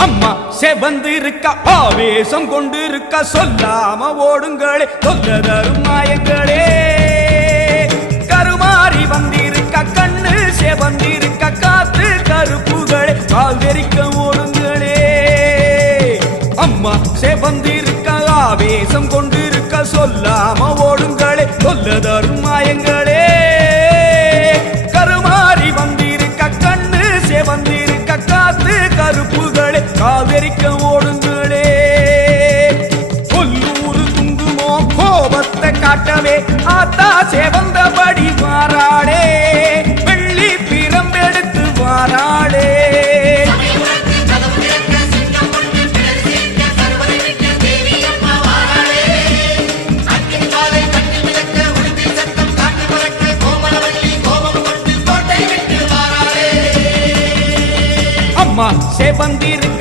அம்மா செவந்திருக்க ஆவேசம் கொண்டிருக்க சொல்லாம ஓடுங்களே சொல்ல தரும் நாயங்களே கருமாறி வந்திருக்க கண்ணு செவந்திருக்க காத்து கருப்புகளே கால் தெரிக்க ஓடுங்களே அம்மா செவந்திருக்க ஆவேசம் கொண்டிருக்க சொல்லாம